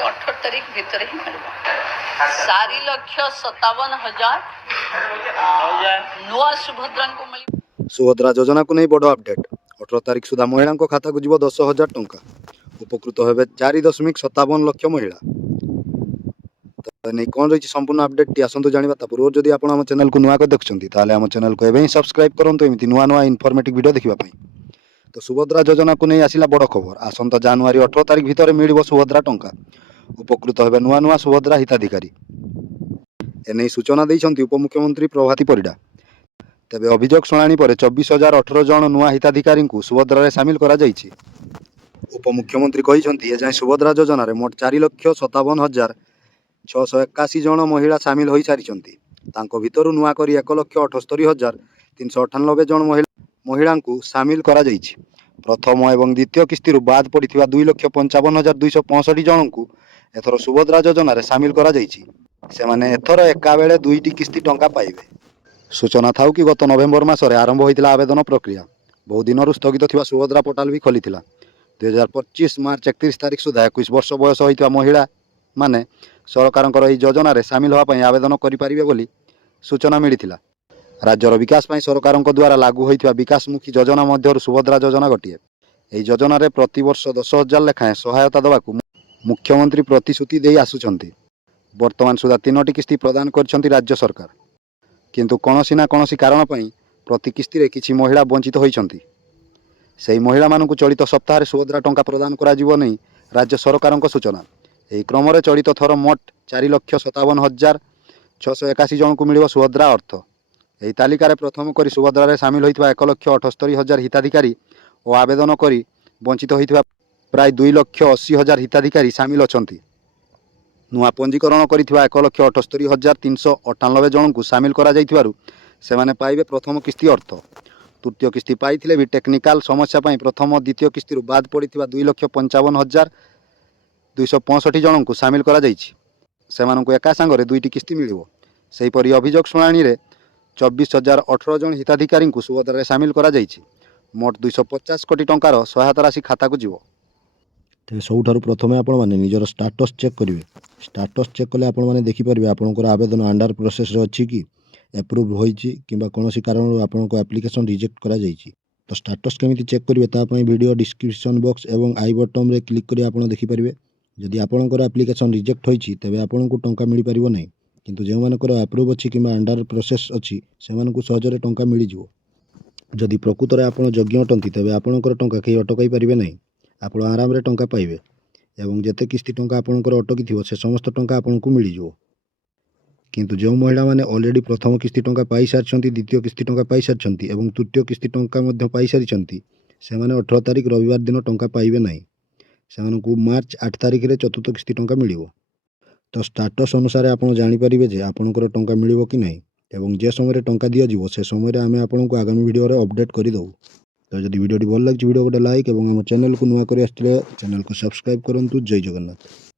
कि 18 तारीख भीतर ही मिल 4,57,000 नुआ सुभद्रा को मिल। सुभद्रा योजना को नहीं बड़ अपडेट 18 तारीख सुधा महिला खाता को जीव 10,000 टंका उपकृत होबे 4.57 लाख महिला। तो नहीं कौन रही संपूर्ण अपडेट टी आसतु जाना पूर्व जदि आप चैनल को नुआ देखुं ताले आम चैनल को एवं सब्सक्राइब करूँ एमती नुआ नुआ इनफॉर्मेटिव वीडियो देखापी। तो सुभद्रा योजना को नहीं आसला बड़ खबर आसंता जनवरी 18 तारीख भितर मिल सुभद्रा टंका उपकृत होबे नुआ नुआ सुभद्रा हिताधिकारी एने सूचना देइछंती उपमुख्यमंत्री प्रभाती परिडा। तेबे अभियोग शुणाणी पर 24,018 जन नुआ हिताधिकारी को सुभद्रा रे सामिल करा जाइछि। उपमुख्यमंत्री कहिछंती एजाय सुभद्रा योजना रे मोट 4,57,681 जन महिला सामिल होई सारिछंती। तांको भितरु नुआ करी 1,78,398 जन महिला को सामिल करा जाइछि। प्रथम एवं द्वितीय किस्ती बाद पड़िथिबा 2,55,265 जन को एथर सुभद्रा योजना रे सामिल करा जाइछि। सेमाने एथर एका बेले दुईटी किस्ती टंका पाइबे। सूचना थाउ कि गत नवेम्बर मासरे आरंभ होइतिला आवेदन प्रक्रिया। बहु दिनरु स्थगित थिबा सुभद्रा पोर्टाल भी खोलिथिला। 2025 मार्च 31 तारीख सुधा 21 वर्ष बयस होइतिबा महिला माने सरकारंकर एही योजना रे सामिल होवा पई आवेदन करि परिबे बोली सूचना मिलिथिला। राज्यर विकास पई सरकारंक द्वारा लागू होइतिबा विकासमुखी योजना मध्यरु सुभद्रा योजना गोटिए। एही योजना रे प्रति वर्ष 10,000 लेखाएं सहायता देवाकू मुख्यमंत्री प्रतिश्रुति देई आसुछंती। वर्तमान सुधा 3टी किस्ती प्रदान करछंती राज्य सरकार, किंतु कौनसी ना कौनसी कारण पई प्रति किस्ती रे किछि महिला वंचित होइछंती। सेही महिला मानकु चलित सप्ताह सुभद्रा टंका प्रदान करा जिवो नै राज्य सरकारंक सूचना। एही क्रम रे चलित थर मोट 4,57,681 जन को मिलिबो सुभद्रा अर्थ। एही तालिका रे प्रथम करी सुभद्रा रे सामिल होइतबा 1,78,000 हिताधिकारी और आवेदन करी वंचित होइतबा प्राय 2,80,000 हिताधिकारी सामिल अछंती। नुआ पंजीकरण करिथिबा 1,78,398 जन को सामिल करा जाइथिबारु सेमाने पाइबे प्रथम किस्ती अर्थ। तृतीय किस्ती पाइथिले भी टेक्निकाल समस्या पई प्रथम द्वितीय किस्ती बाद पड़िथिबा 2,55,265 जन को सामिल करा जाइछि। सेमानकु एका संगरे दुईटी किस्ती मिलिबो। सेही परि अभियोग शुणाणी रे 24,018 जन हिताधिकारी को सुभद्रा रे सामिल करा जाइछि। मोट 250 कोटी टंकार सहायता राशि खाता को जीवो। तेज सबुठारु प्रथमे आपण माने निजर स्टाटस चेक करिवे। स्टाटस चेक कले आपण माने देखि परिबे आपनकर आवेदन अंडर प्रोसेस रे अछि कि अप्रूव होइछि किंबा कोनोसी कारण आपनको एप्लिकेशन रिजेक्ट करा जाइछि। तो स्टाटस केमिति चेक करिवे ता पई वीडियो डिस्क्रिप्शन बॉक्स एवं आई बटन रे क्लिक करी आपण देखि परिबे। जदि आपनकर एप्लिकेशन रिजेक्ट होइछि तबे आपनको टंका मिलि परिबो नै, किंतु जे मानकर अप्रूव अछि किंबा अंडर प्रोसेस अछि सेमानकु सहजरे टंका मिलि जिवो। जदि प्रकृत रे आपण योग्य अटंती तबे आपनकर टंका केही अटकाई परिबे नै। आपण आराम रे टंका पाइबे एवं जेते किस्ती टंका आपनकर अटकी थिबो से समस्त टंका आपनको मिलि जिवो। किंतु जो महिला माने ऑलरेडी प्रथम किस्ती टंका पाई सारछंती, द्वितीय किस्ती टंका पाई सारछंती एवं तृतीय किस्ती टंका मध्य पाई सारिछंती सेमाने 18 तारीख रविवार दिन टंका पाइबे नै। सेमानकु मार्च 8 तारीख रे चतुर्थ किस्ती टंका मिलिवो। तो स्टाटस अनुसार आपण जानि परिबे जे आपनकर टंका मिलिवो कि नै एवं जे समय रे टंका दिया जिवो से समय रे आमे आपनको आगामी वीडियो रे अपडेट करि दउ। तो जदि वीडियो भल लगे वीडियो गोटे लाइक और आम चैनल को नुआ कर चैनल को सब्सक्राइब करंतु। जय जगन्नाथ।